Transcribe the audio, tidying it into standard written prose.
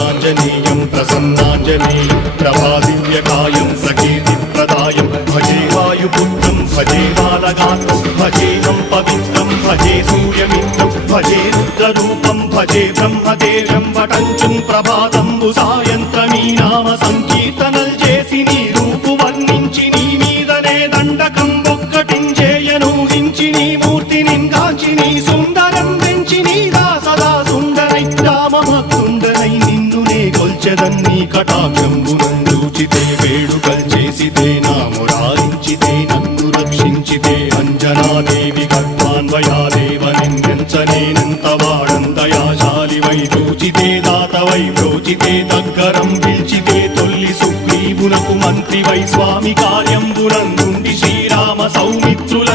आञ्जनेयं प्रसन्नाञ्जनेयं प्रभादिव्यकायं सकीर्तिप्रदायं भजे वायुपुत्रं भजे बालगात्रं भजेनं पवित्रं भजे सूर्यमित्रं भजे रुद्ररूपं भजे ब्रह्मदेव्यं वटञ्चुं प्रभातं सायन्त्रमी नाम संकीर्तनल చేసి నీ రూపు వర్ణించి నీ మీదనే దండకం ఒక్కటించేయను హించి నీ మూర్తిని గాంచి నీ సుందరం పెంచి నీ సదా సుందరై రామభక్తుండనై నిన్నునే కొల్చెదన్ని కటాక్షంబునందూచితే వేడుకల్ చేసితే నా మురారించితే నన్ను రక్షించితే అంజనాదేవి గర్భాన్వయాదేవ నిందించనేనంత వాడంతయాశాలివై చూచితే దాతవై బ్రోచితే దగ్గరం పిలిచితే తొల్లి సుగ్రీవునకు మంత్రివై స్వామి కార్యంబునందుండి శ్రీరామ సౌమిత్రుల